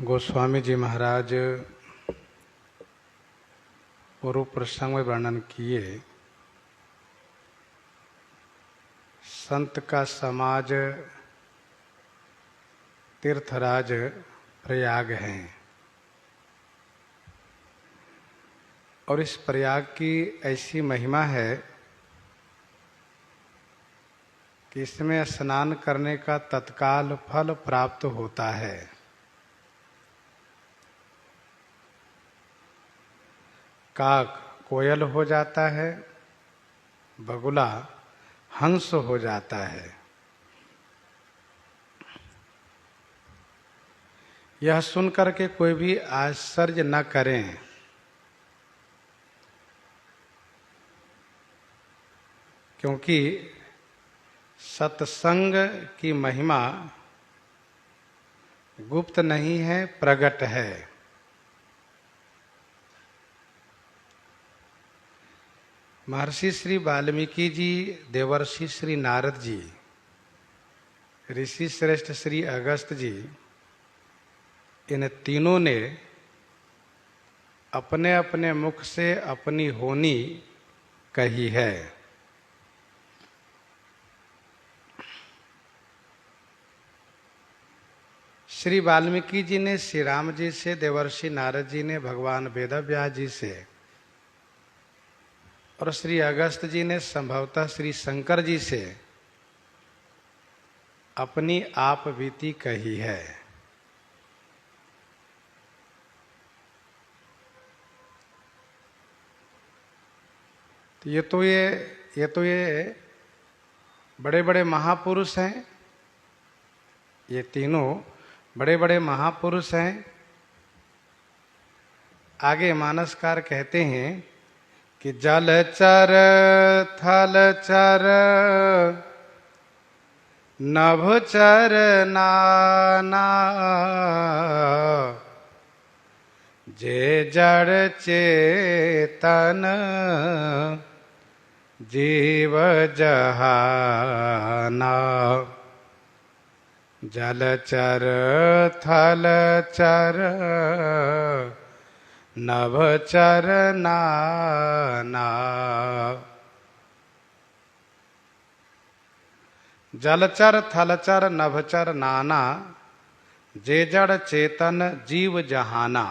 गोस्वामी जी महाराज पूर्व प्रसंग में वर्णन किए, संत का समाज तीर्थराज प्रयाग है और इस प्रयाग की ऐसी महिमा है कि इसमें स्नान करने का तत्काल फल प्राप्त होता है। काक कोयल हो जाता है, बगुला हंस हो जाता है। यह सुनकर के कोई भी आश्चर्य न करें, क्योंकि सत्संग की महिमा गुप्त नहीं है, प्रकट है। महर्षि श्री वाल्मीकि जी, देवर्षि श्री नारद जी, ऋषि श्रेष्ठ श्री अगस्त जी, इन तीनों ने अपने अपने मुख से अपनी होनी कही है। श्री वाल्मीकि जी ने श्री राम जी से, देवर्षि नारद जी ने भगवान वेदव्यास जी से और श्री अगस्त जी ने संभवतः श्री शंकर जी से अपनी आप बीती कही है। तो ये बड़े बड़े महापुरुष हैं। ये तीनों बड़े बड़े महापुरुष हैं। आगे मानसकार कहते हैं कि जलचर थलचर नभचर नाना, जे जड़ चेतन जीव जहाना। जलचर थलचर नभचर नाना। जलचर थलचर नभचर नाना, जे जड़ चेतन जीव जहाना।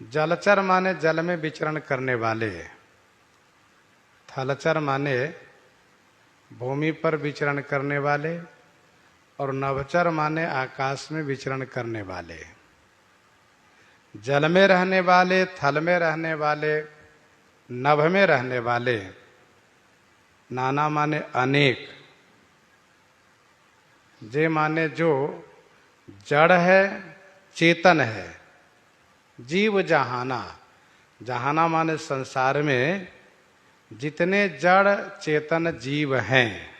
जलचर माने जल में विचरण करने वाले, थलचर माने भूमि पर विचरण करने वाले, और नभचर माने आकाश में विचरण करने वाले। जल में रहने वाले, थल में रहने वाले, नभ में रहने वाले। नाना माने अनेक, जे माने जो जड़ है, चेतन है। जीव जहाना, जहाना माने संसार में जितने जड़ चेतन जीव हैं,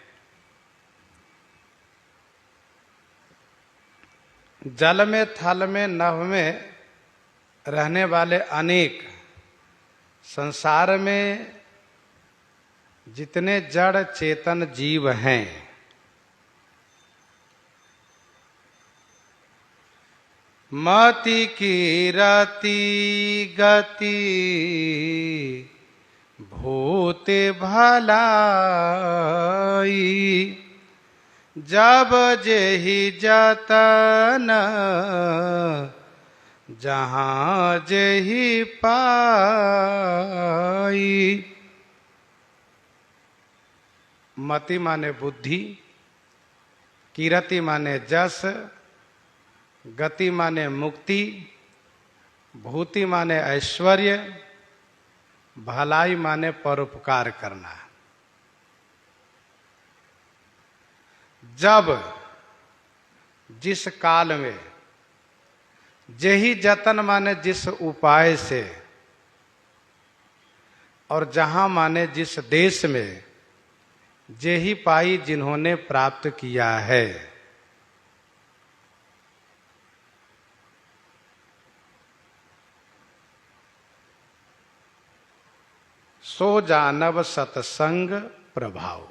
जल में, थल में, नभ में रहने वाले अनेक, संसार में जितने जड़ चेतन जीव हैं, मति की रति गति भूत भलाई, जब जेहि जतन जहाँ जेहि पाई। मति माने बुद्धि, कीरति माने जस, गति माने मुक्ति, भूति माने ऐश्वर्य, भलाई माने परोपकार करना। जब जिस काल में, जेहि जतन माने जिस उपाय से, और जहां माने जिस देश में, जेहि पाई जिन्होंने प्राप्त किया है। सो जानव सतसंग प्रभाव।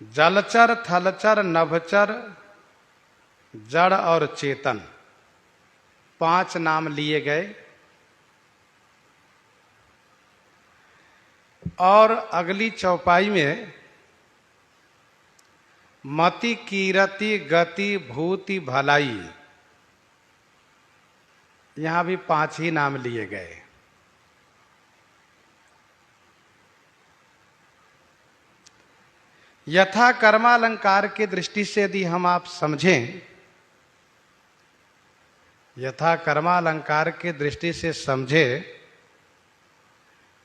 जलचर, थलचर, नभचर, जड़ और चेतन, 5 नाम लिए गए। और अगली चौपाई में मति, कीरति, गति, भूति, भलाई, यहां भी 5 ही नाम लिए गए। यथा कर्मालंकार की दृष्टि से यदि हम आप समझें, यथा कर्मालंकार की दृष्टि से समझे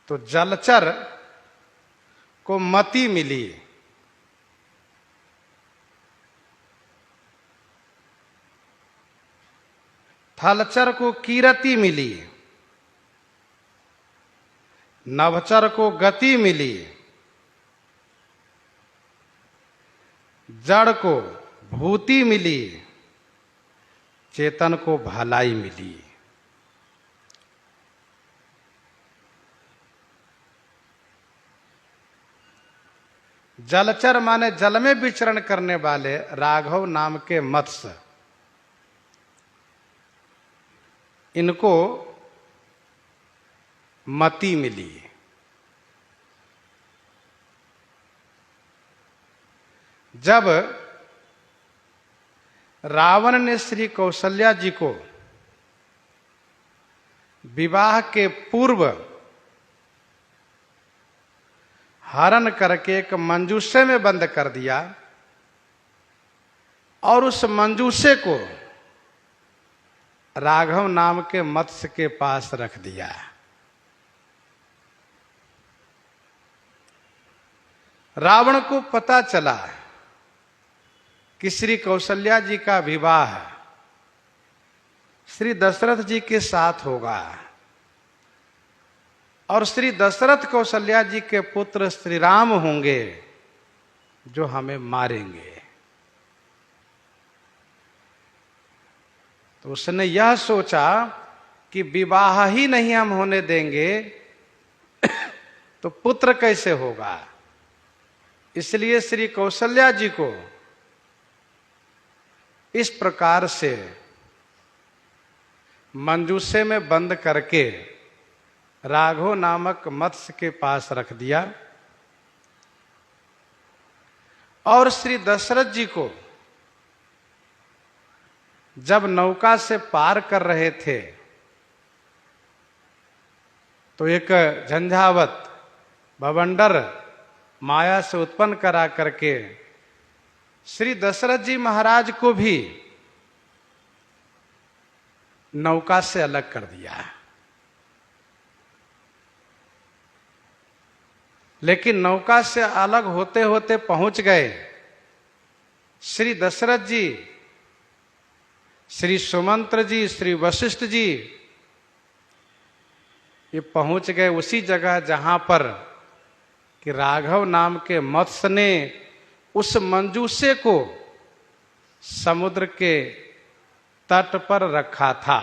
तो जलचर को मति मिली, थलचर को कीरति मिली, नभचर को गति मिली, जड़ को भूति मिली, चेतन को भलाई मिली। जलचर माने जल में विचरण करने वाले राघव नाम के मत्स्य, इनको मति मिली। जब रावण ने श्री कौशल्या जी को विवाह के पूर्व हरण करके एक मंजूषे में बंद कर दिया और उस मंजूषे को राघव नाम के मत्स्य के पास रख दिया। रावण को पता चला कि श्री कौशल्या जी का विवाह श्री दशरथ जी के साथ होगा और श्री दशरथ कौशल्या जी के पुत्र श्री राम होंगे जो हमें मारेंगे। तो उसने यह सोचा कि विवाह ही नहीं हम होने देंगे तो पुत्र कैसे होगा। इसलिए श्री कौशल्या जी को इस प्रकार से मंजूषे में बंद करके राघव नामक मत्स्य के पास रख दिया और श्री दशरथ जी को जब नौका से पार कर रहे थे तो एक झंझावत बवंडर माया से उत्पन्न करा करके श्री दशरथ जी महाराज को भी नौका से अलग कर दिया। लेकिन नौका से अलग होते होते पहुंच गए श्री दशरथ जी, श्री सुमंत्र जी, श्री वशिष्ठ जी, ये पहुंच गए उसी जगह जहां पर कि राघव नाम के मत्स्य ने उस मंजूषे को समुद्र के तट पर रखा था।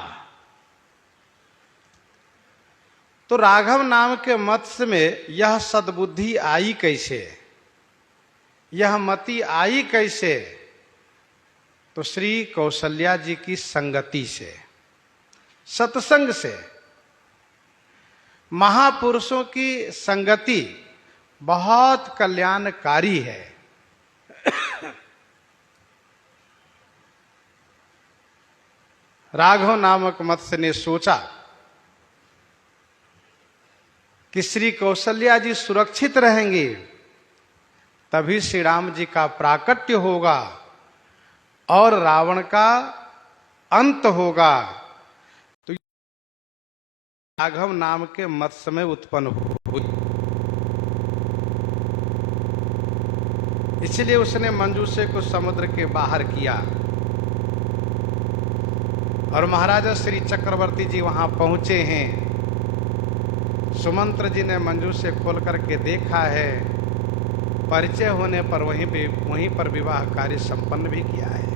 तो राघव नाम के मत्स्य में यह सद्बुद्धि आई कैसे, यह मति आई कैसे? तो श्री कौशल्या जी की संगति से, सत्संग से। महापुरुषों की संगति बहुत कल्याणकारी है। राघव नामक मत्स्य ने सोचा कि श्री कौशल्या जी सुरक्षित रहेंगे तभी श्री राम जी का प्राकट्य होगा और रावण का अंत होगा। तो राघव नाम के मत्स्य में उत्पन्न हुई, इसलिए उसने मंजूषे को समुद्र के बाहर किया और महाराजा श्री चक्रवर्ती जी वहां पहुंचे हैं। सुमंत्र जी ने मंजूषे खोल करके देखा है परिचय होने पर वहीं पर विवाह कार्य संपन्न भी किया है।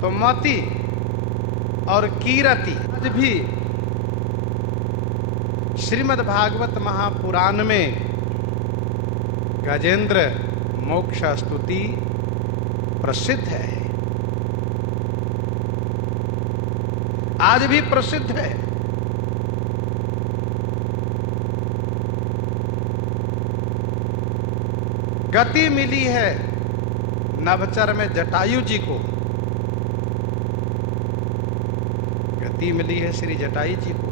तो मति और कीरति आज भी श्रीमद् भागवत महापुराण में गजेंद्र मोक्ष स्तुति प्रसिद्ध है, आज भी प्रसिद्ध है। गति मिली है नभचर में जटायु जी को, गति मिली है श्री जटायु जी को।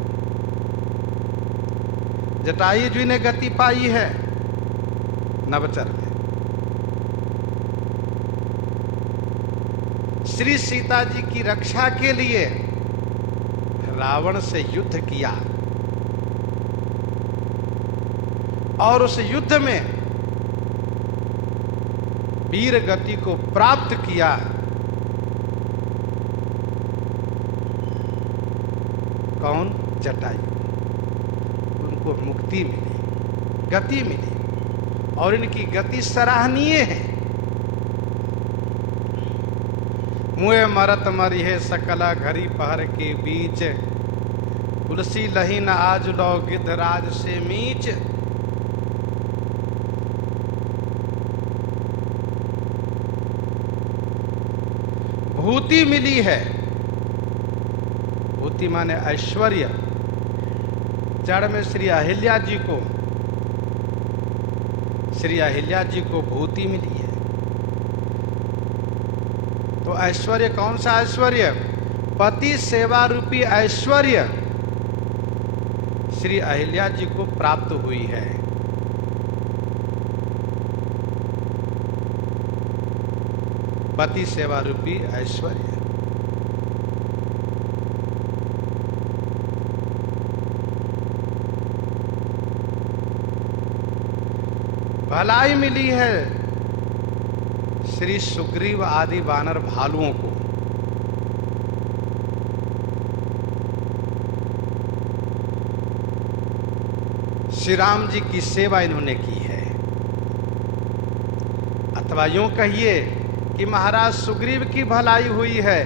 जटायु जी ने गति पाई है नभचर में। श्री सीता जी की रक्षा के लिए रावण से युद्ध किया और उस युद्ध में वीर गति को प्राप्त किया। कौन? जटायु। उनको मुक्ति मिली, गति मिली और इनकी गति सराहनीय है। मुए मरत मरिहे सकला घरी पहर के बीच, तुलसी लही न आज लो गिद्धराज से मीच। भूति मिली है, भूति माने ऐश्वर्य। जड़ में श्री अहिल्या जी को भूति मिली है। तो ऐश्वर्य कौन सा ऐश्वर्य? पति सेवा रूपी ऐश्वर्य श्री अहिल्या जी को प्राप्त हुई है। पति सेवा रूपी ऐश्वर्य। भलाई मिली है श्री सुग्रीव आदि वानर भालुओं को। श्री राम जी की सेवा इन्होंने की है। अथवा यूं कहिए कि महाराज सुग्रीव की भलाई हुई है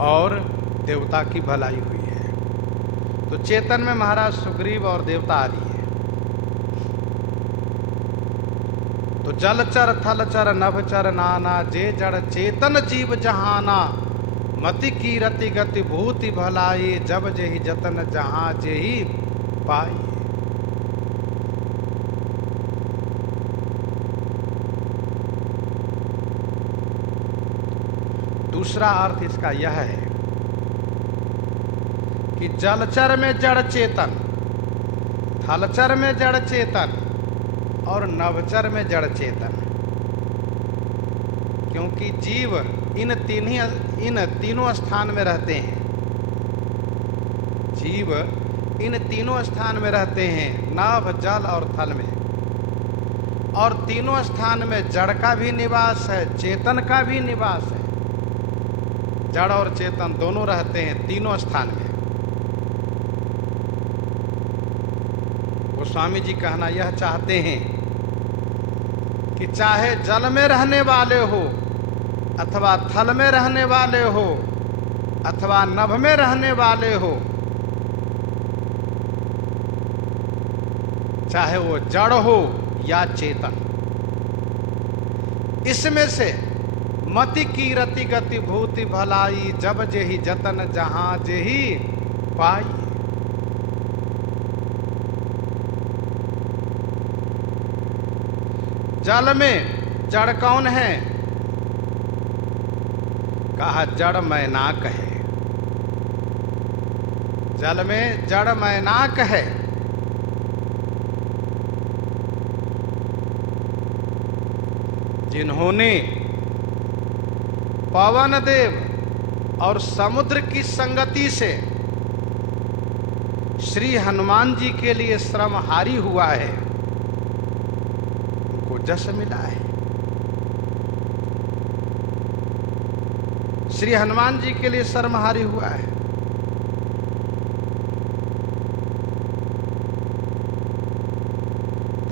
और देवता की भलाई हुई है। तो चेतन में महाराज सुग्रीव और देवता आदि है। तो जलचर थलचर नभचर नाना, जे जड़ चेतन जीव जहाना। मति की रति गति भूति भलाई, जब जेहि जतन जहां जेहि पाई। दूसरा अर्थ इसका यह है कि जलचर में जड़ चेतन, थलचर में जड़ चेतन और नभचर में जड़ चेतन। क्योंकि जीव इन तीनों स्थान में रहते हैं। जीव इन तीनों स्थान में रहते हैं, नभ जल और थल में। और तीनों स्थान में जड़ का भी निवास है, चेतन का भी निवास है। जड़ और चेतन दोनों रहते हैं तीनों स्थान में। गोस्वामी जी कहना यह चाहते हैं कि चाहे जल में रहने वाले हो अथवा थल में रहने वाले हो अथवा नभ में रहने वाले हो, चाहे वो जड़ हो या चेतन, इसमें से मति की रति गति भूति भलाई, जब जेहि जतन जहां जेहि पाई। जल में जड़ कौन है? कहा जड़ मैनाक है। जल में जड़ मैनाक है। जिन्होंने पवन देव और समुद्र की संगति से श्री हनुमान जी के लिए श्रमहारी हुआ है, उनको जस मिला है। श्री हनुमान जी के लिए श्रमहारी हुआ है।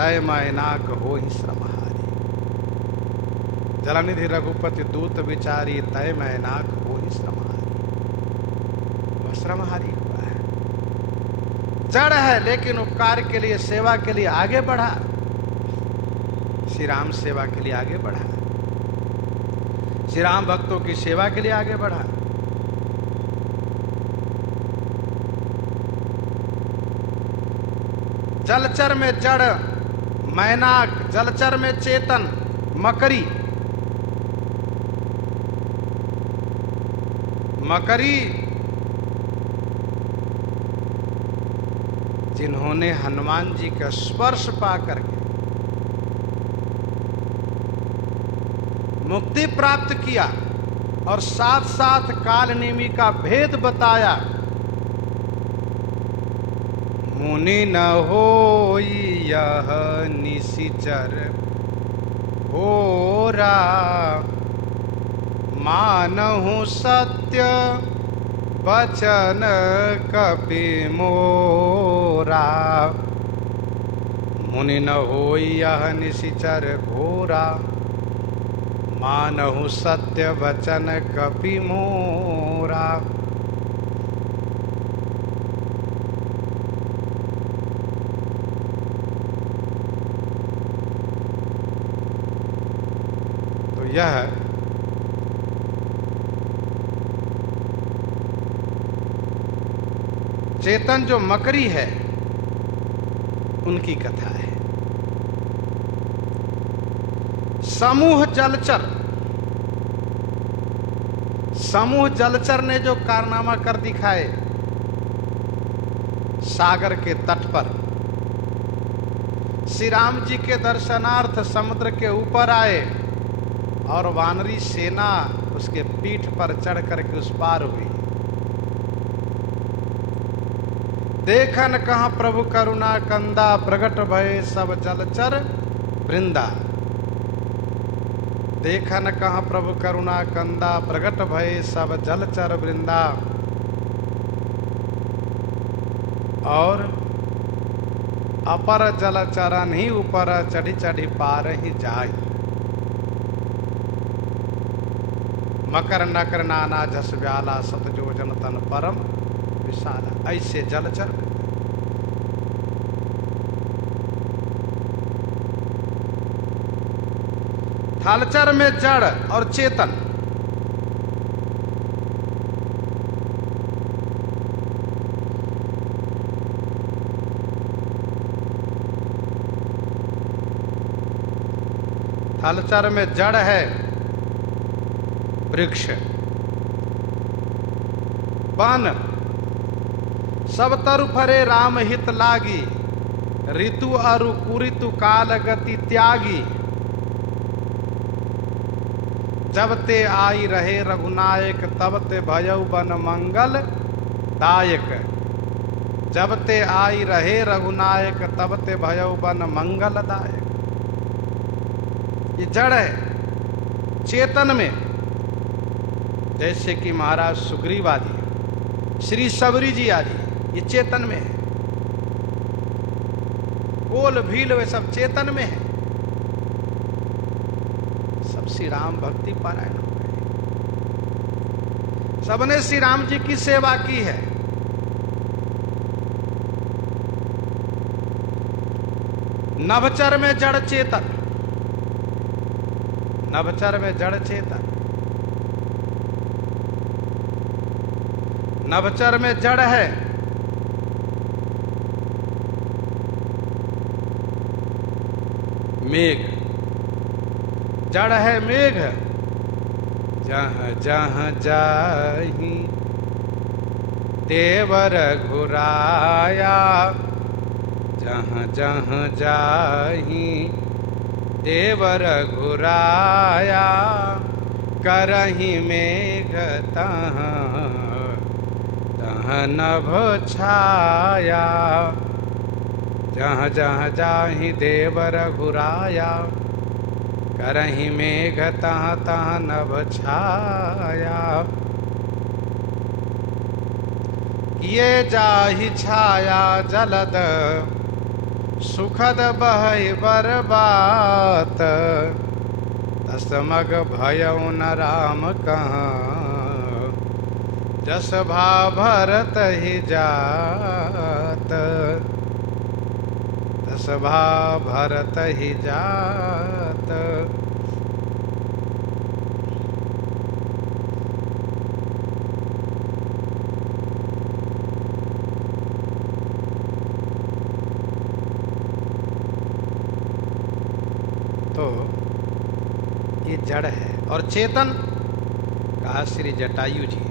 तय मैनाक हो ही श्रमहारी। जलनिधि रघुपति दूत विचारी, तय मैनाक हो ही श्रमहारी। वह श्रमहारी हुआ है, जड़ है, लेकिन उपकार के लिए, सेवा के लिए आगे बढ़ा। श्री राम सेवा के लिए आगे बढ़ा, श्री राम भक्तों की सेवा के लिए आगे बढ़ा। जलचर में जड़ मैनाक, जलचर में चेतन मकरी। मकरी जिन्होंने हनुमान जी का स्पर्श पा करके मुक्ति प्राप्त किया और साथ साथ कालनेमी का भेद बताया। मुनि न होई यह निशिचर घोरा, मानहु सत्य वचन कपि मोरा। मुनि न होई यह निशिचर घोरा, मानहु सत्य वचन कपि मोरा। तो यह चेतन जो मकरी है उनकी कथा है। समूह जलचर, समूह जलचर ने जो कारनामा कर दिखाए सागर के तट पर, श्री राम जी के दर्शनार्थ समुद्र के ऊपर आए और वानरी सेना उसके पीठ पर चढ़ करके उस पार हुई। देखन कहाँ प्रभु करुणा कंदा, प्रगट भये सब जलचर वृंदा। देखन कहाँ प्रभु करुणा कंदा, प्रगट भये सब जलचर वृंदा। और अपर जलचरन ही ऊपर चढ़ी चढ़ी पार ही जाई। मकर नकर नाना जस व्याला, सत जोजन तन परम विशाला। ऐसे जलचर थलचर में जड़ और चेतन। थलचर में जड़ है वृक्ष, वन, सब तरु फरे राम हित लागी। ऋतु अरु कुऋतु काल गति त्यागी। जब ते आई रहे रघुनायक, तब ते भयउ बन मंगल दायक। जब ते आई रहे रघुनायक, तब ते भयउ बन मंगल दायक। ये जड़ है। चेतन में जैसे कि महाराज सुग्रीव आदि, श्री सबरी जी आदि, ये चेतन में है। कोल भील वे सब चेतन में है। सब श्री राम भक्ति पारायण हो गए। सबने श्री राम जी की सेवा की है। नभचर में जड़ चेतन, नभचर में जड़ चेतन। नभचर में जड़ है मेघ, जड़ है मेघ। जहाँ जहाँ जाही देवर घुराया, जहाँ जहाँ जाही देवर घुराया। करही मेघ तहाँ तहाँ नभ छाया। जहाँ जहाँ जाहि देवर घुराया, करही मेघ तहाँ तहाँ नभ छाया। ये जाहि छाया जलद सुखद बहै बरबात, तसमग भयउ न राम कहाँ, जस भा भरत ही जात, तस भा भरत ही जात। तो ये जड़ है। और चेतन कहा श्री जटायु जी,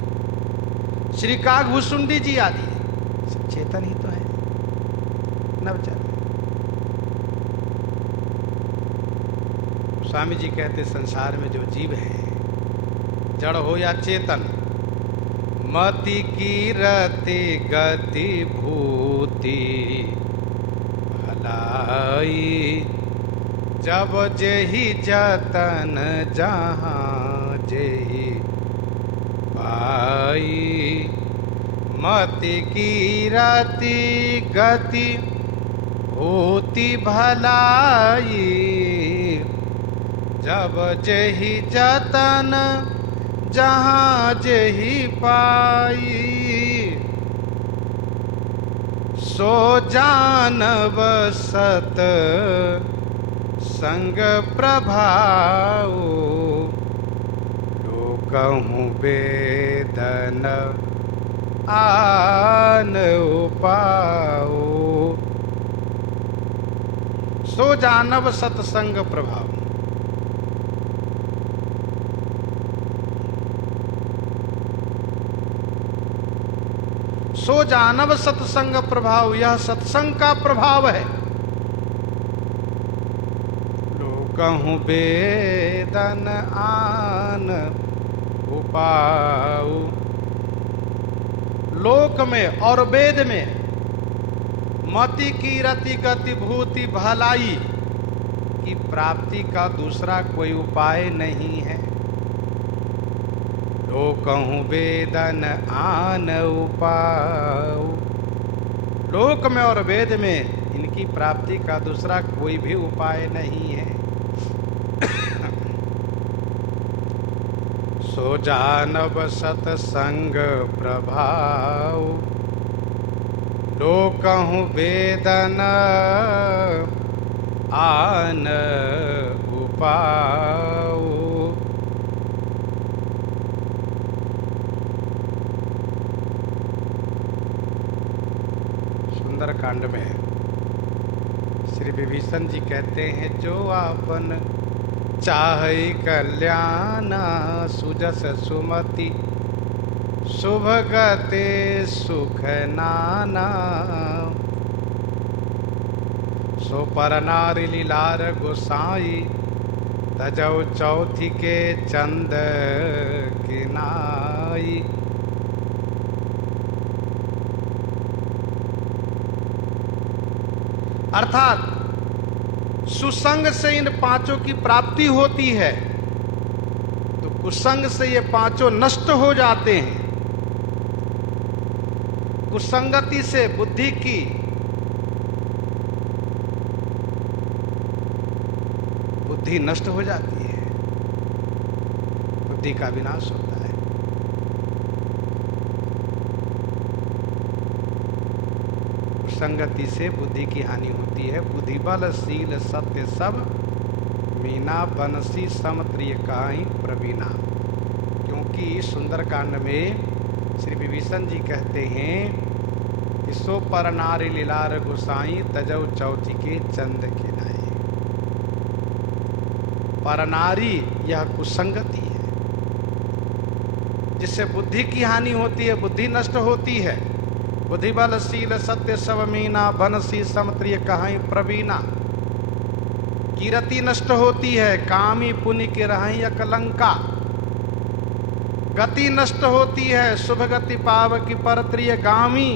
श्री कागभूषुंडी जी आदि सब चेतन ही तो है, नवचर। स्वामी जी कहते संसार में जो जीव है, जड़ हो या चेतन, मति कीरति गति भूति भलाई, जब जेहि जतन जहाँ जेहि पाई। मति कीरति गति भूति भलाई, जब जेहि जतन जहाँ जेहि पाई। सो जानब सत संग प्रभाव, लोकहु वेदन आन उपाओ। सो जानब सत्संग प्रभाव, सो जानब सत्संग प्रभाव, यह सत्संग का प्रभाव है। लोकहु वेदन आन उपाऊ, लोक में और वेद में मति कीरति गति भूति भलाई की प्राप्ति का दूसरा कोई उपाय नहीं है। लोकहु वेदन आन उपाऊ, लोक में और वेद में इनकी प्राप्ति का दूसरा कोई भी उपाय नहीं है। सो जानब सतसंग प्रभाव, लोकहु वेदन आन उपाऊ। सुंदरकांड में श्री विभीषण जी कहते हैं, जो आपन चाहै कल्याण सुजस सुमति, शुभ गते सुख नाना। सो पर नारी लीलार गोसाई, तजौ चौथी के चंद किनाई। अर्थात सुसंग से इन पांचों की प्राप्ति होती है, तो कुसंग से ये पांचों नष्ट हो जाते हैं। कुसंगति से बुद्धि की बुद्धि नष्ट हो जाती है, बुद्धि का विनाश होता है। कुसंगति से बुद्धि की हानि होती है। बुद्धि बल शील सत्य सब मीना, बनसी समत्रिय काहि प्रवीणा। क्योंकि सुंदरकांड में श्री विभीषण जी कहते हैं कि सो पर नारी लीलार गोसाई, तजौ चौथी के चंद के नाई। पर नारी यह कुसंगति है, जिससे बुद्धि की हानि होती है, बुद्धि नष्ट होती है। बुद्धि बल शील सत्य सब मीना, बनसी समत्रिय कहाई प्रवीणा। कीरति नष्ट होती है, कामी पुण्य के रहाई अकलंका। गति नष्ट होती है, शुभ गति पाव की परत्रिय गामी।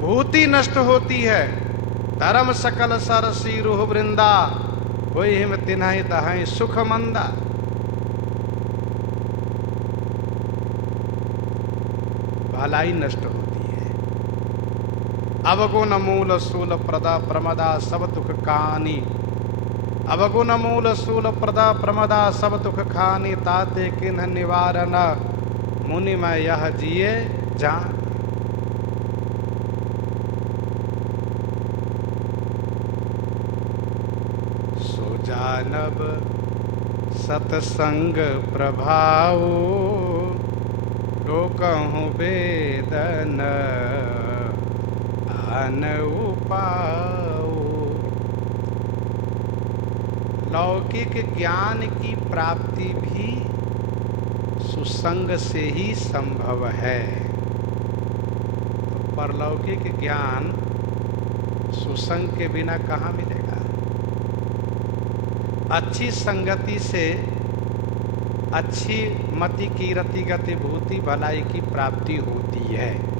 भूति नष्ट होती है, धर्म सकल सरसी रूह वृंदा। होई हिम तिन्हि दहाई सुख मंदा। भलाई नष्ट होती है। अवगुण मूल सूल प्रदा प्रमदा सब दुख खानी। अवगुण मूल सूल प्रदा प्रमदा सब दुख खानी। ताते किन्ह निवारण मुनि मैं यह जिए जान। सो जानब सतसंग प्रभाव लोकहु वेदन आन उपाऊ। लौकिक ज्ञान की प्राप्ति भी सुसंग से ही संभव है। तो परलौकिक ज्ञान सुसंग के बिना कहाँ मिलेगा? अच्छी संगति से अच्छी मति की रति गति भूति भलाई की प्राप्ति होती है।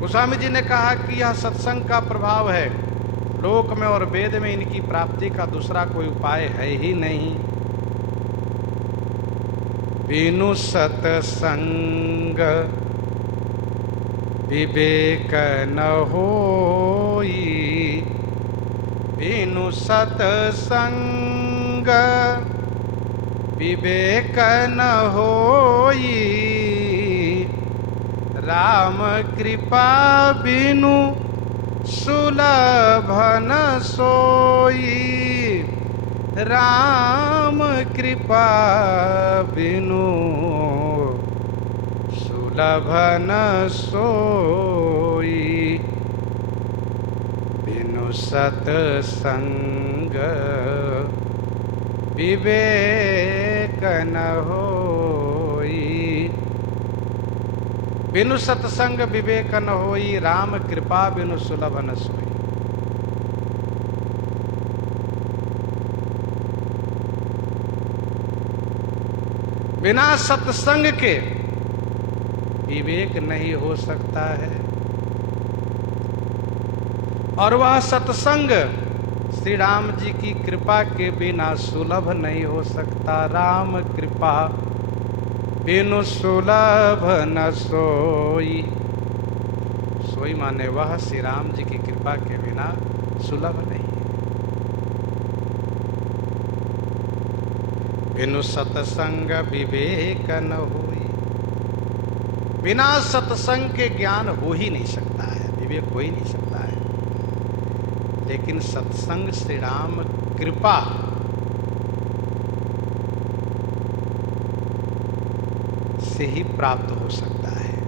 गोस्वामी जी ने कहा कि यह सत्संग का प्रभाव है। लोक में और वेद में इनकी प्राप्ति का दूसरा कोई उपाय है ही नहीं। बिनु सत्संग विवेक न होई। बिनु सत्संग विवेक न होई। राम कृपा बिनु सुलभ न सोई। राम कृपा बिनु सुलभ न सोई। बिनु सत्संग विवेक न होई। बिनु सत्संग विवेक न होई। राम कृपा बिनु सुलभ न सोई। बिना सत्संग के विवेक नहीं हो सकता है। और वह सत्संग श्री राम जी की कृपा के बिना सुलभ नहीं हो सकता। राम कृपा बिनु सुलभ न सोई। सोई माने वह श्री राम जी की कृपा के बिना सुलभ नहीं है। बिनु सत्संग विवेक न होई। बिना सत्संग के ज्ञान हो ही नहीं सकता है, विवेक हो ही नहीं सकता है। लेकिन सत्संग श्री राम कृपा से ही प्राप्त हो सकता है।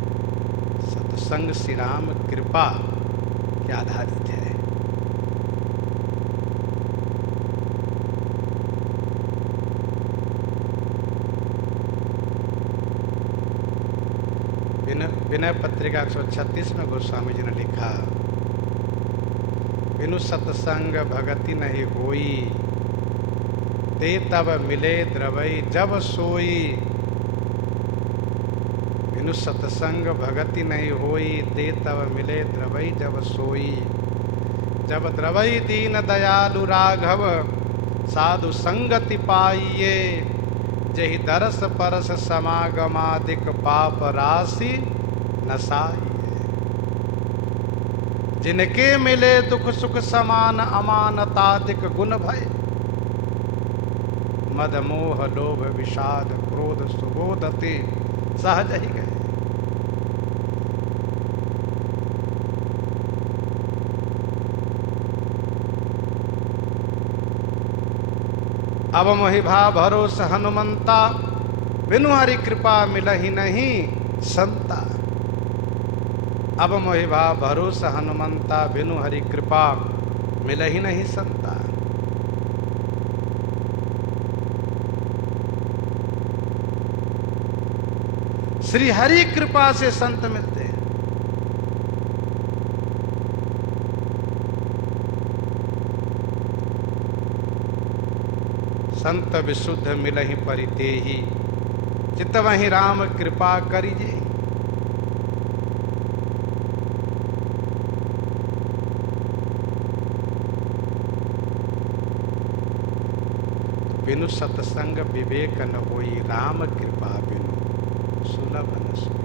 सत्संग श्री राम कृपा के आधारित है। विनय पत्रिका 136 में गोस्वामी जी ने लिखा, बिनु सत्संग भगति नहीं होई। ते तब मिले द्रवई जब सोई। बिनु सत्संग भगति नहीं होई। ते तब मिले द्रवई जब सोई। जब द्रवई दीन दयालु राघव साधु संगति पाइये। जहि दरस परस समागमादिक पाप राशि नसाइये। जिनके मिले दुख सुख समान अमानतादिक गुण भय। मद मोह लोभ विषाद क्रोध सुबोधति सहज ही गए। अब मोहि भाव भरोस हनुमंता। बिनु हरि कृपा मिलहि नहीं संता। अब मोहि भाव भरोस हनुमंता। बिनु हरि कृपा मिलहि नहीं संता। श्री हरि कृपा से संत मिलते हैं। संत विशुद्ध मिलहि परितेहि। चित्त वहीं राम कृपा करिजे। बिनु सत्संग विवेक न होई। राम कृपा बिनु सुलभ न सोई।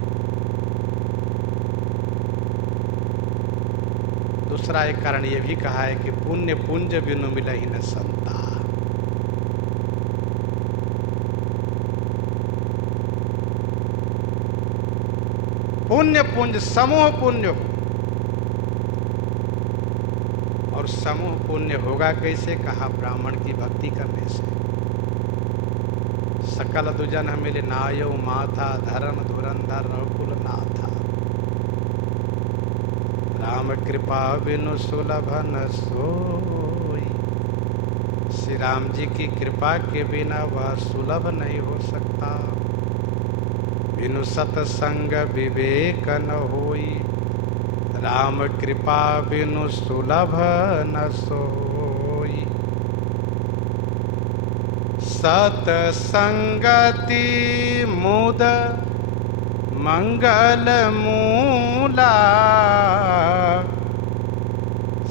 दूसरा एक कारण ये भी कहा है कि पुण्य पुंज बिनु मिलहि न संता। पुण्य पुंज समूह पुण्य हो, और समूह पुण्य होगा कैसे? कहा ब्राह्मण की भक्ति करने से। सकल दुजन मिले नायो माथा, धर्म धुरंधर रघुकुल नाथा। राम कृपा बिनु सुलभ न सोई। श्री राम जी की कृपा के बिना वह सुलभ नहीं हो सकता। बिनु सतसंग विवेक न होई। राम कृपा बिनु सुलभ न सोई। सतसंगति मुद मंगल मूला।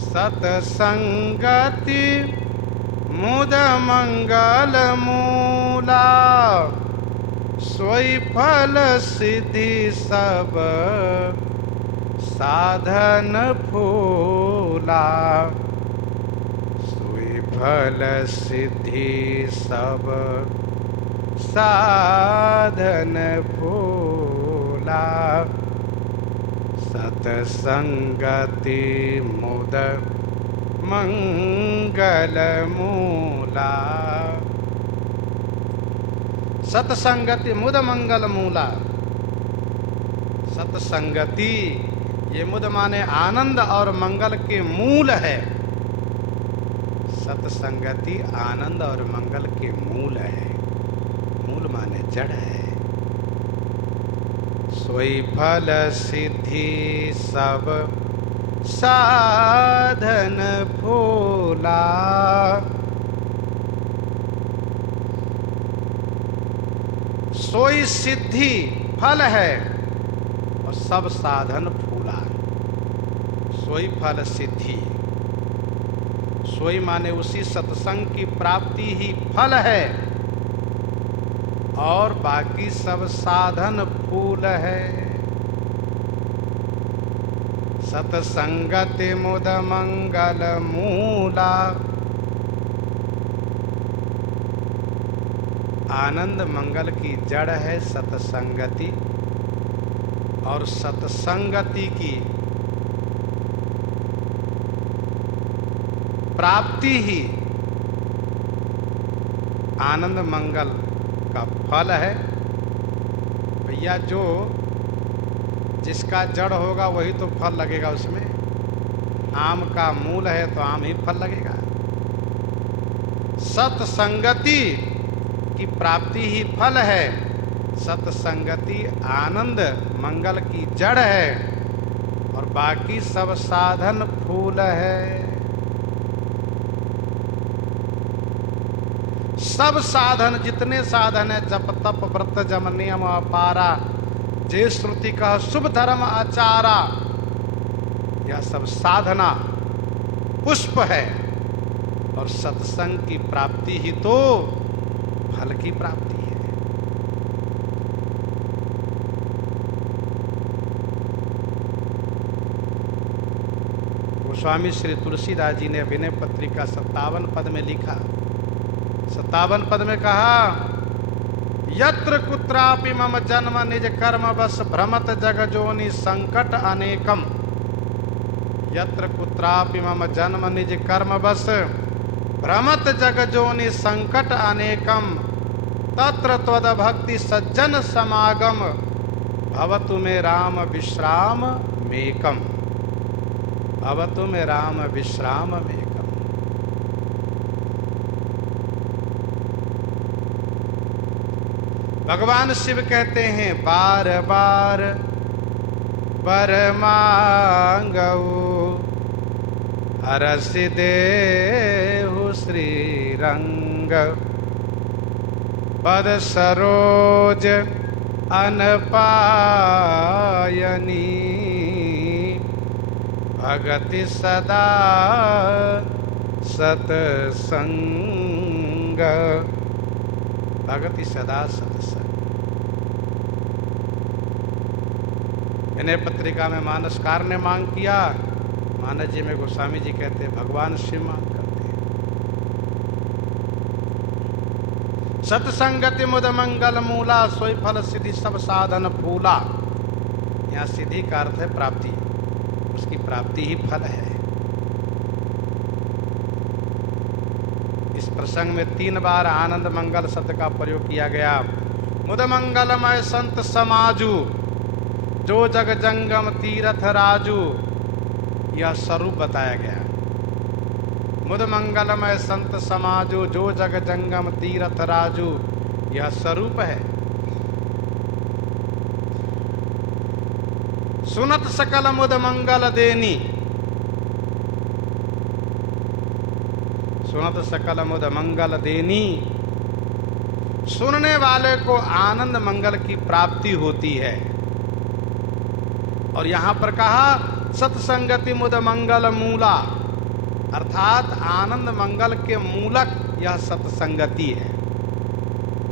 सतसंगति मुद मंगल मूला। सोई फल सिद्धि सब साधन फूला। सोई फल सिद्धि सब साधन फूला। सतसंगति मुद मंगल मूला। सतसंगति मुद मंगल मूला। सतसंगति ये मुद माने आनंद और मंगल के मूल है। सतसंगति आनंद और मंगल के मूल है। मूल माने जड़ है। सोई फल सिद्धि सब साधन फूला। सोई सिद्धि फल है और सब साधन फूला। सोई फल सिद्धि, सोई माने उसी सत्संग की प्राप्ति ही फल है और बाकी सब साधन फूल है। सतसंगति मुद मंगल मूला। आनंद मंगल की जड़ है सतसंगति, और सतसंगति की प्राप्ति ही आनंद मंगल का फल है। भैया जो जिसका जड़ होगा वही तो फल लगेगा उसमें। आम का मूल है तो आम ही फल लगेगा। सतसंगति की प्राप्ति ही फल है। सतसंगति आनंद मंगल की जड़ है और बाकी सब साधन फूल है। सब साधन, जितने साधन है, जप तप व्रत जम नियम अपारा, जे श्रुति कह शुभ धर्म आचारा, यह सब साधना पुष्प है और सत्संग की प्राप्ति ही तो फल की प्राप्ति है। गोस्वामी श्री तुलसीदास जी ने अभिनय पत्रिका 57 पद में लिखा। 57 पद में कहा, यत्र कुत्रापि मम जन्म निज कर्म बस भ्रमत जग जोनि संकट अनेकम। यत्र कुत्रापि मम जन्म निज कर्म बस भ्रमत जग जोनि संकट अनेकम। तत्र त्वद भक्ति सज्जन समागम भवतु मे राम विश्राम मेकम। भवतु मे राम विश्राम मेकम। भगवान शिव कहते हैं, बार बार वर मांगऊ हरसि देहु श्री रंग। पद सरोज अनपायनी भगति सदा सतसंग। भगति सदा सत्संग। इन्हें पत्रिका में मानसकार ने मांग किया मानस जी में गोस्वामी जी कहते हैं भगवान श्रीमान करते हैं। सत्संगति मुद मंगल मूला, सोई फल सिद्धि सब साधन फूला। यहाँ सिद्धि का अर्थ है प्राप्ति, उसकी प्राप्ति ही फल है। इस प्रसंग में 3 बार आनंद मंगल शब्द का प्रयोग किया गया। मुद मंगलमय संत समाजू, जो जग जंगम तीरथ राजू, यह स्वरूप बताया गया। मुद मंगलमय संत समाजू, जो जग जंगम तीरथ राजू, यह स्वरूप है। सुनत सकल मुद मंगल देनी, सुनत सकल मुद मंगल देनी, सुनने वाले को आनंद मंगल की प्राप्ति होती है। और यहां पर कहा सत्संगति मुद मंगल मूला, अर्थात आनंद मंगल के मूलक यह सत्संगति है।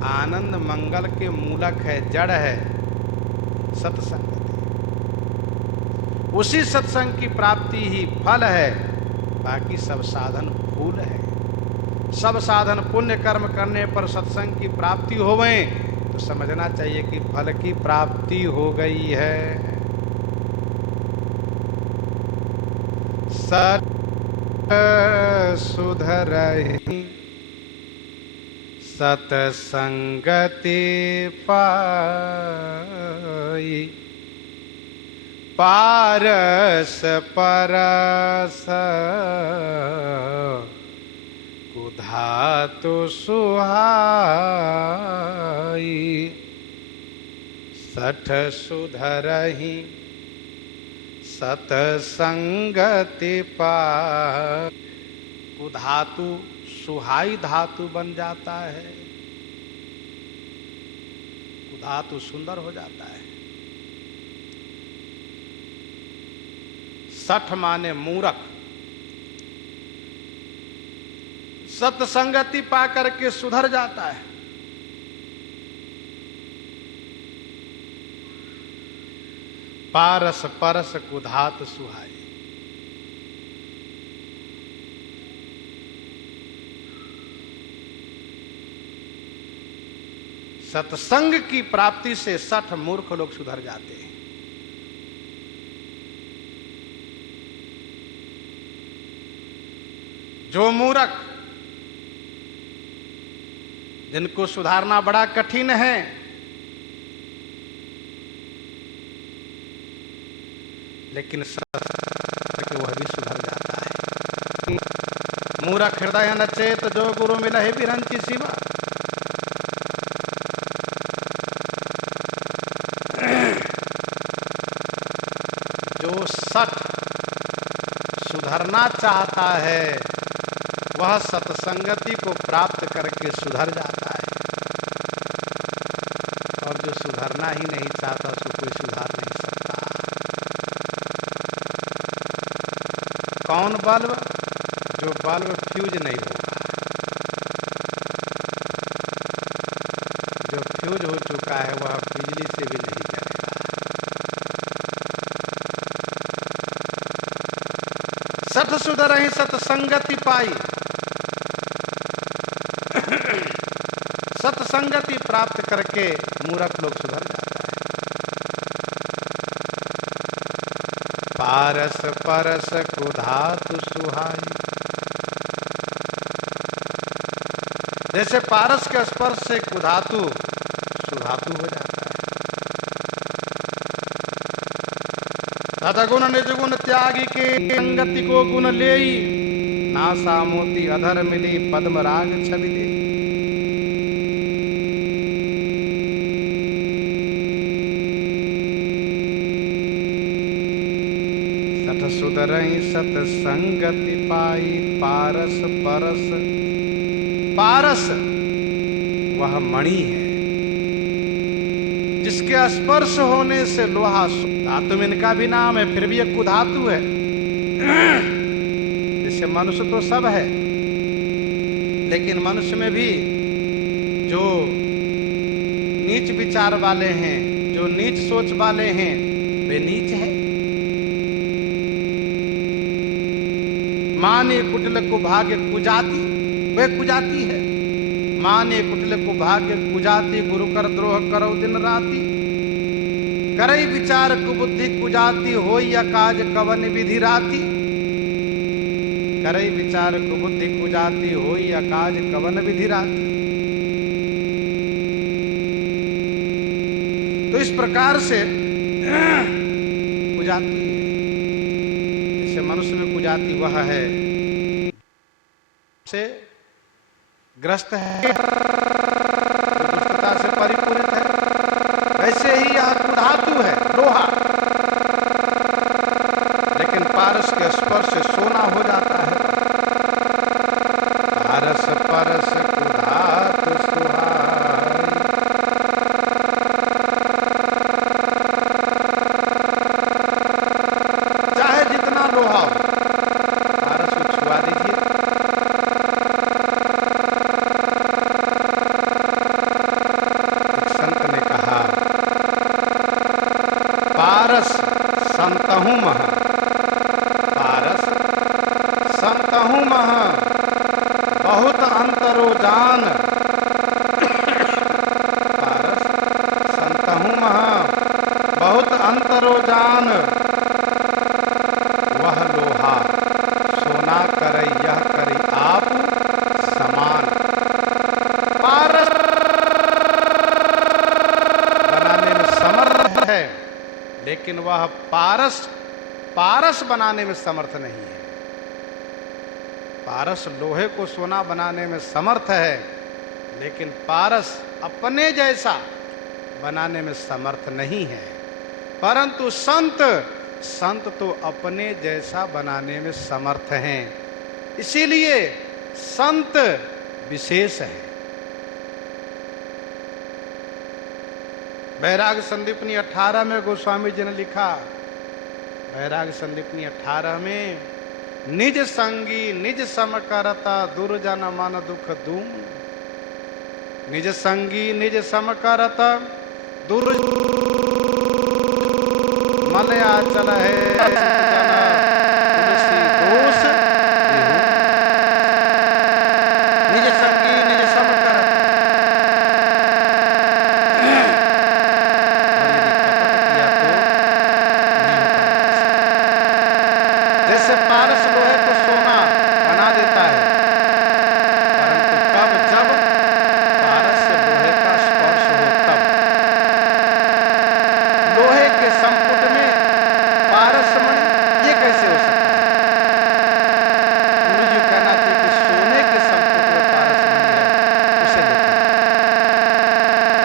आनंद मंगल के मूलक है, जड़ है सत्संगति। उसी सत्संग की प्राप्ति ही फल है, बाकी सब साधन फूल है। सब साधन पुण्य कर्म करने पर सत्संग की प्राप्ति होवे तो समझना चाहिए कि फल की प्राप्ति हो गई है। सत सुधरहि सतसंगति पाई, पारस परस कुधातु सुहाई। सठ सुधरहि सतसंगति पाई, कुधातु सुहाई धातु बन जाता है, कुधातु सुंदर हो जाता है। सठ माने मूरख, सत्संगति पा करके सुधर जाता है। पारस परस कुधात सुहाई, सत्संग की प्राप्ति से 60 मूर्ख लोग सुधर जाते हैं। जो मूर्ख, जिनको सुधारना बड़ा कठिन है, लेकिन वह भी सुधर जाता है। मूर्ख हृदय न चेत, जो गुरु मिलहि बिरंचि शिवा। जो सठ सुधरना चाहता है वह सत्संगति को प्राप्त करके सुधर जाता है, और जो सुधरना ही नहीं चाहता उसको कोई सुधार नहीं सकता। कौन बल्ब? जो बल्ब फ्यूज नहीं होगा, जो फ्यूज हो चुका है वह बिजली से भी नहीं चलेगा। सठ सुधरहि सत्संगति पाई, सत्संगति प्राप्त करके मूर्ख लोग सुधर जाता है। पारस परस कुधातु सुहाई, जैसे पारस के स्पर्श से कुधातु सुधातु हो जाता है। तदगुण निजगुण त्यागी के संगति को गुण लेई, नासा मोती अधर मिली पद्म राग छवि दे। सठ सुधरहि सत्संगति पाई, पारस परस। पारस वह मणि है जिसके स्पर्श होने से लोहा, धातु में इनका भी नाम है, फिर भी एक कुधातु है। जैसे मनुष्य तो सब है, लेकिन मनुष्य में भी जो नीच विचार वाले हैं, जो नीच सोच वाले हैं, वे नीच है। माने कुटिल कुभाग्य कुजाति, वह कुजाति है। माने कुटिल कुभाग्य कुजाति, गुरु कर द्रोह करो दिन राति। करई विचार कुबुद्धि कुजाति, होई अकाज कवन विधि राति। करई विचार कुबुद्धि कुजाति, होई अकाज कवन विधि राति। तो इस प्रकार से कुजाति है। जैसे मनुष्य में कुजाति वह है से ग्रस्त है, दुष्टता से परिपूरित है, वैसे ही यह कुधातु है, लोहा, लेकिन पारस के स्पर्श से सोना हो जाता है। पारस परस कुधातु सुहाई। चाहे जितना लोहा हो, पारस को छुआ दीजिए, एक संत ने कहा, पारस संतहु मह, पारस संतहु मह, बहुत अंतरो जान। पारस संतहु मह, बहुत अंतरो जान। वह लोहा सोना करे, यह करे आप समान। पारस बनाने में समर्थ है, लेकिन वह पारस बनाने में समर्थ नहीं है। पारस लोहे को सोना बनाने में समर्थ है, लेकिन पारस अपने जैसा बनाने में समर्थ नहीं है। परंतु संत तो अपने जैसा बनाने में समर्थ हैं। इसीलिए संत विशेष है। वैराग संदीपनी 18 में गोस्वामी जी ने लिखा, वैराग संदीपनी 18 में, निज संगी निज सम करता, दुर्जन मन दुख दूम। निज संगी निज सम करता, मलया चल है तुलसी दोष। निज संगी निज सम करता, जैसे पारस लोहे को सोना बना देता है, परंतु कब जब पारस से लोहे का स्पर्श हो तब। लोहे के संपुट में पारस मणि, ये कैसे हो सकता है? गुरु जी कहना चाहिए कि सोने के संपुट में पारस मणि है, उसे लेते हैं।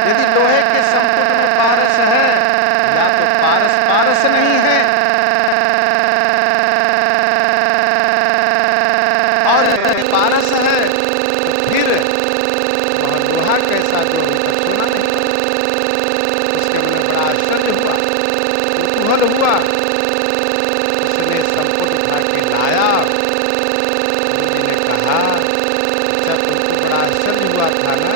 यदि लोहे के संपुट में पारस है, या तो पारस नहीं है, और यदि पारस है तो फिर वह लोहा कैसा जो अभी तक सोना नहीं बना। उसके मन में बड़ा आश्चर्य हुआ, कुतूहल हुआ। उसने संपुट उठा के लाया। गुरु जी ने कहा, अच्छा तुमको बड़ा आश्चर्य हुआ था ना,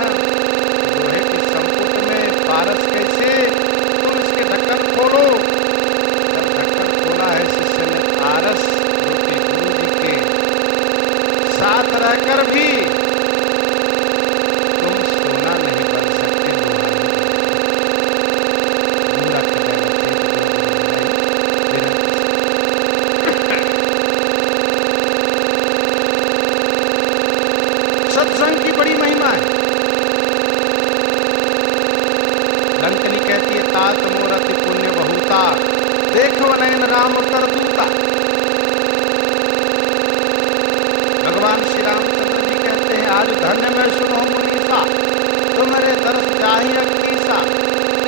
लोहे के संपुट में पारस कैसे? तुम इसके ढक्कन खोलो। जब ढक्कन खोला है शिष्य ने पारस, जो कि गुरु जी के साथ रहकर भी तुम सोना नहीं बन सकते, लोहा ही बन सकते। सत्संग की बड़ी महिमा है। लंकनी कहती है, तात मोर अति पुण्य बहुता, देखो नयन राम कर दूता। भगवान श्री रामचंद्र जी कहते हैं, आज धन्य में सुनो मुनीसा, तुम्हारे दर्श जाहि अकीसा।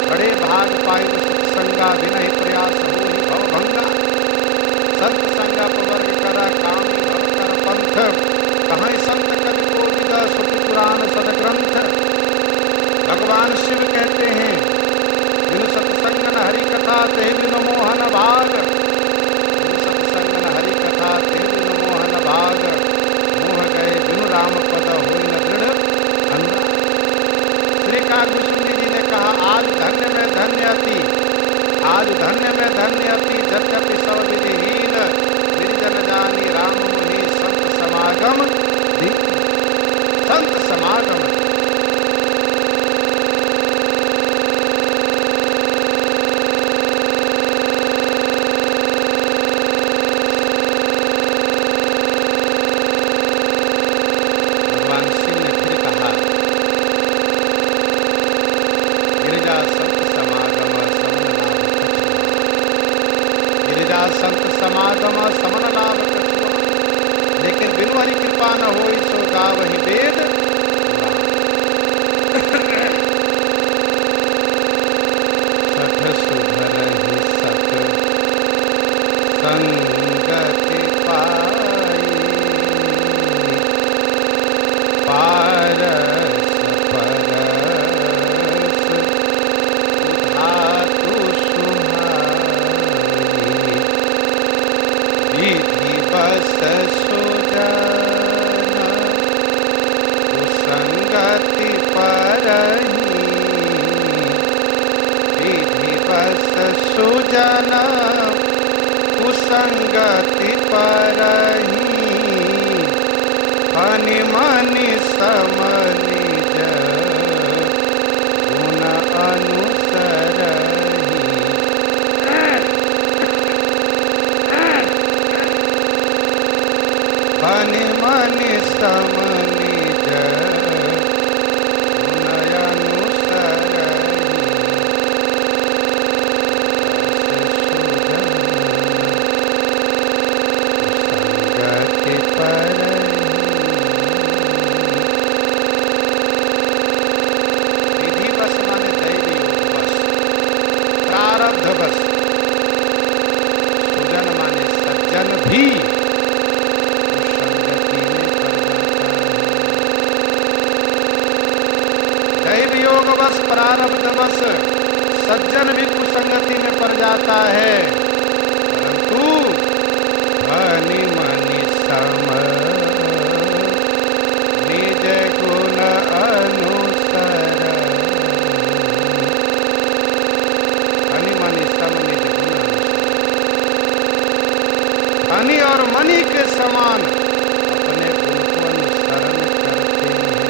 बड़े भाग पाए सत्संगा, बिना ही प्रयास हो ही भव भंगा। संत संगा पवर्ग करा, कामी भवतर पंथ। कहाँ संत कवि को विदा, सुति पुराण सदग्रंथ। भगवान शिव कहते हैं, बिनु सत्संग न हरि कथा, ते बिनु मोहन भाग। बिनु सत्संग न हरि कथा, ते बिनु मोहन भाग। मोह गए बिनु राम पद, होई न दृढ़ अनुराग। श्री कागभूषुंडी जी ने कहा, आज धन्य में धन्य अति, आज धन्य में धन्य अति। यद्यपि सब विधिहीन, निर्जन जानी राम मुनि, हरि कृपा न होई सो गावहि वेद। सठ सुधरहि सत संगति पाई, पारस परस धातु सुहाई, विधि बस सुजना कुसंगति परहि, विधि बस सुजना कुसंगति परहि, फनि मनि समनिज गुण अनुसरहि। फनि मनि समनिज गुण अनुसरहि, संगति परहि। विधि बस माने दैव योग बस, प्रारब्ध बस, सुजन माने सज्जन भी कुसंगति में पड़ जाता है। दैव योग बस, प्रारब्ध बस सज्जन भी कुसंगति में पड़ जाता है, परंतु फनि मनि सम निज गुण अनुसरहि। फनि मनि सम निज गुण अनुसरहि। फनि और मणि के समान अपने गुण को अनुसरण करते हैं।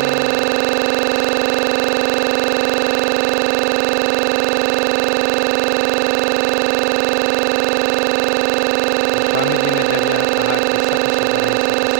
स्वामी जी ने जब यह कहा कि सत सुधरहि सत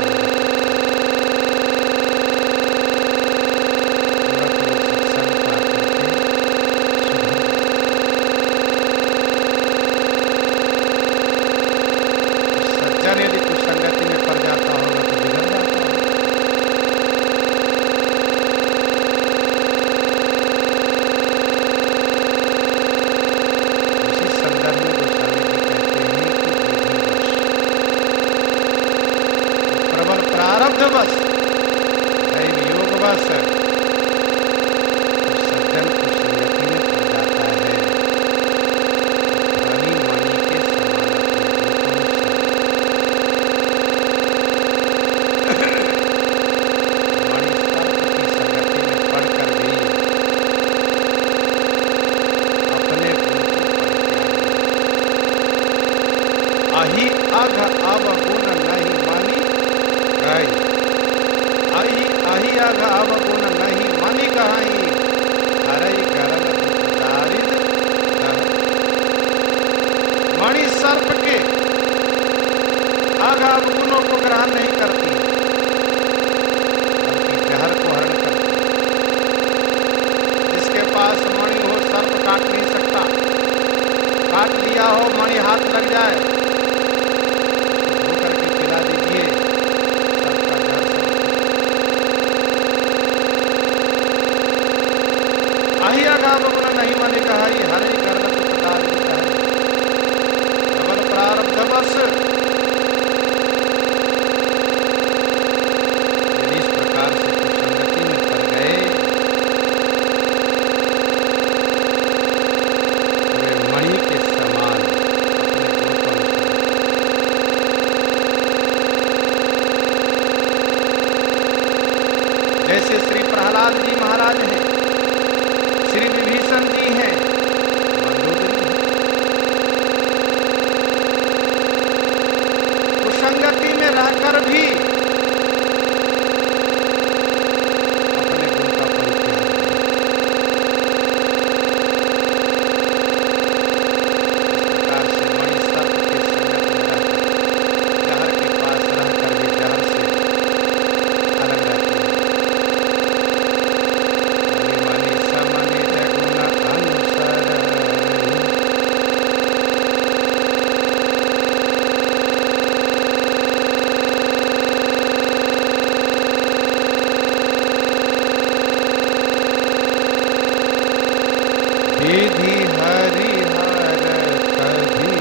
विधि हरिहर कभी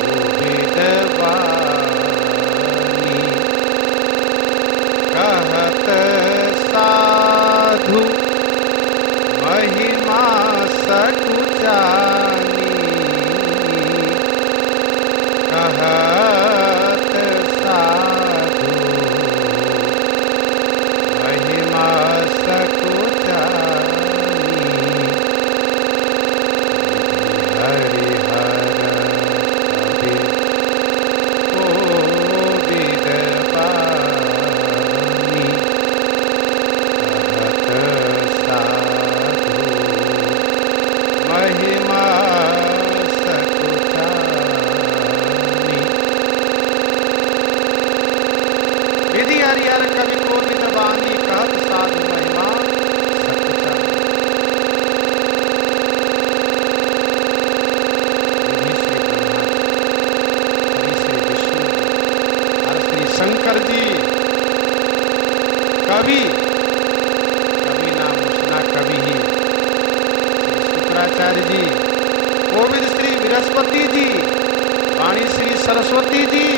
कोविद वाणी, कहत साधु महिमा सकुचानी, कहत साधु महिमा सकुचानी, हरिहर कभी कोविद वाणी, कहत साधु महिमा सकुचानी। विधि हरिहर कवि कोविद वाणी, कहत साधु महिमा सकुचानी। विधि श्री ब्रह्मा, कवि श्री विष्णु और श्री शंकर जी। कवि कवि नाम उष्णा कवि ही श्री शुक्राचार्य जी, कोविद श्री बृहस्पति जी, वाणी श्री सरस्वती जी,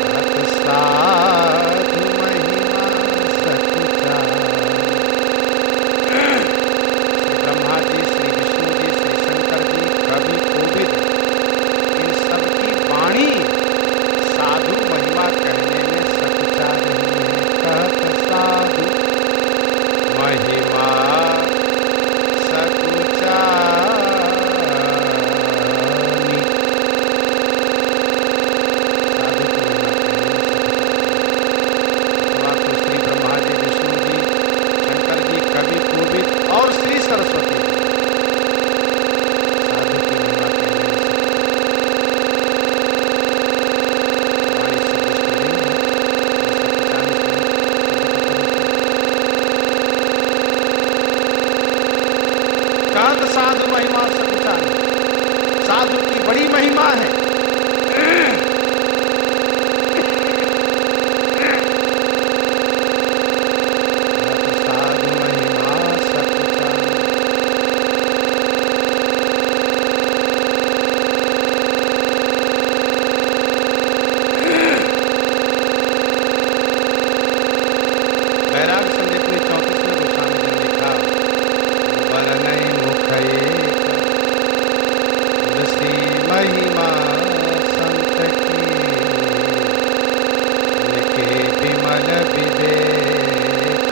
कहत साधु महिमा सकुचानी। श्री ब्रह्मा जी, श्री विष्णु जी, श्री शंकर जी, कवि कोविद, इन सबकी वाणी साधु महिमा कहने में सकुचा रही है। कहत साधु महिमा सकुचानी, साधु की महिमा कहने में सकुचानी। अथवा तो श्री ब्रह्मा जी, विष्णु जी, शंकर जी, कवि कोविद और श्री सरस्वती जी, साधु की महिमा कहने में हमारी शब्द स्त्रीलिंग है, सकुचानी से कहत साधु महिमा सकुचानी। साधु की बड़ी महिमा है। कहत साधु महिमा सकुचानी। बैराग संगीत में 34वें गोस्वामी जी ने लिखा, वरनई मुख एक तुलसी महिमा संत की, लिखे विमल विवेक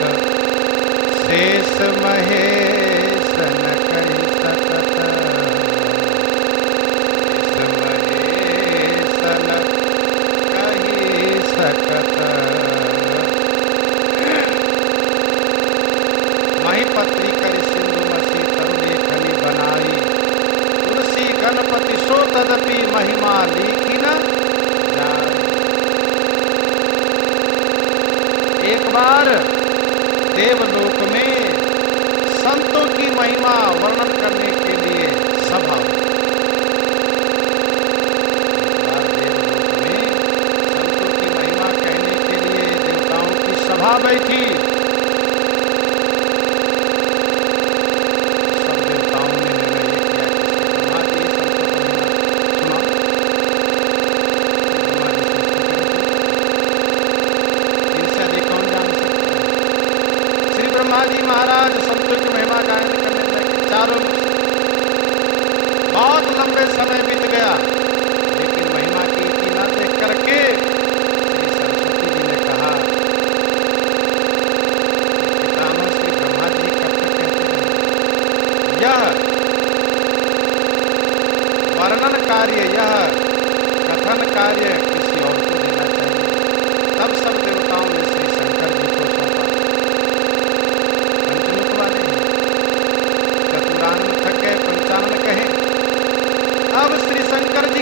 शेष महेश न कहि सकत, शेष महेश न कहि सकत। महिपत्री कर सिंधु मसी तरु लेखनी बनाई, तुलसी गणपति सो तदपि महिमा लीखी न जाई। एक बार देवलोक में संतों की महिमा वर्णन करने के लिए सभा हुई। एक बार देवलोक में संतों की महिमा कहने के लिए देवताओं की सभा बैठी। सब देवताओं ने निर्णय ये किया कि श्री ब्रह्मा जी संतों की महिमा सुनाओ। श्री ब्रह्मा जी सोचते थे, इनसे अधिक कौन जान सकता है। श्री ब्रह्मा जी महाराज संतों की महिमा गायन करने लगे चारों मुख से। बहुत लंबे समय बीत गया, लेकिन महिमा की इति न देख करके श्री सरस्वती जी ने कहा, पितामह श्री ब्रह्मा जी कब तक कहते रहेंगे। यह वर्णन कार्य, यह कथन कार्य किसी और को देना चाहिए। तब सब देवताओं ने श्री शंकर जी को सौंपा। पंचमुख वाले हैं, चतुरानन थक गए, पंचानन कहे। अब श्री शंकर जी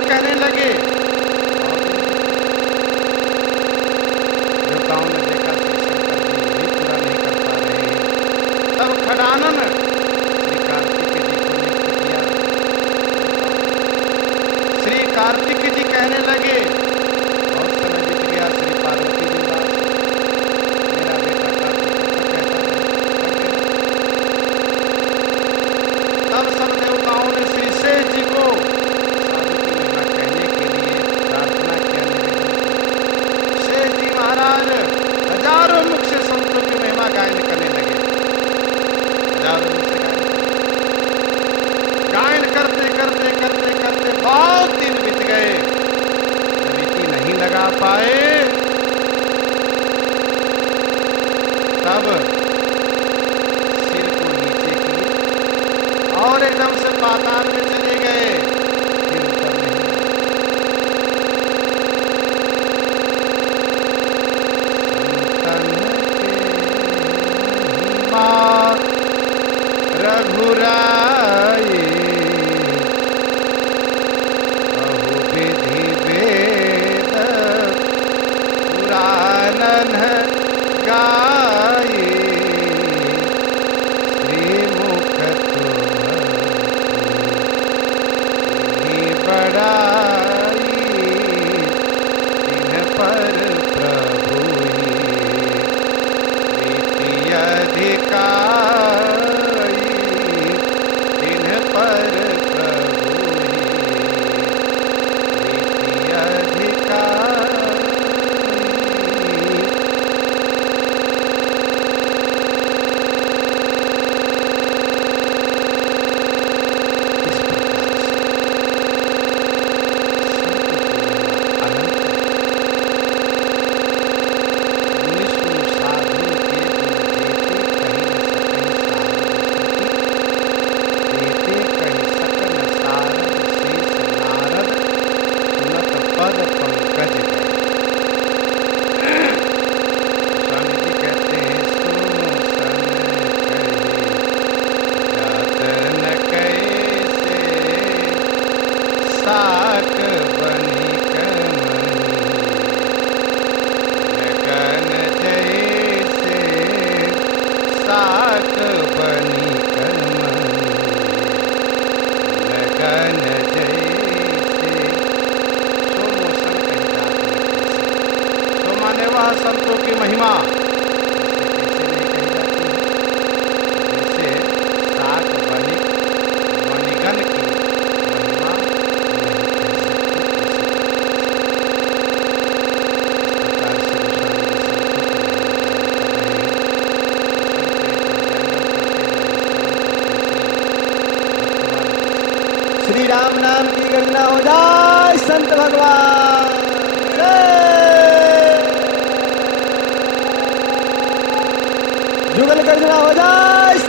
महाराज हजारों मुख से संतों की महिमा गायन करने लगे। हजारों मुख से गायन करते करते करते करते बहुत दिन बीत गए। समिति नहीं लगा पाए, तब सिर को नीचे किए और एकदम से पाताल में चले गए। फिर ऊपर नहीं रघुराई बहुविधि वेद पुराणन गाई श्रीमुख तुम्हि बड़ाई तिन्ह पर प्रभु प्रीति अधिकारी तिन्ह पर प्रभु प्रीति अधिकारी। संतों की महिमा जैसे सात बनी मणिगण की महिमा श्री राम नाम की गणना हो जाए संत भगवान जुगल गर्जना हो जाए।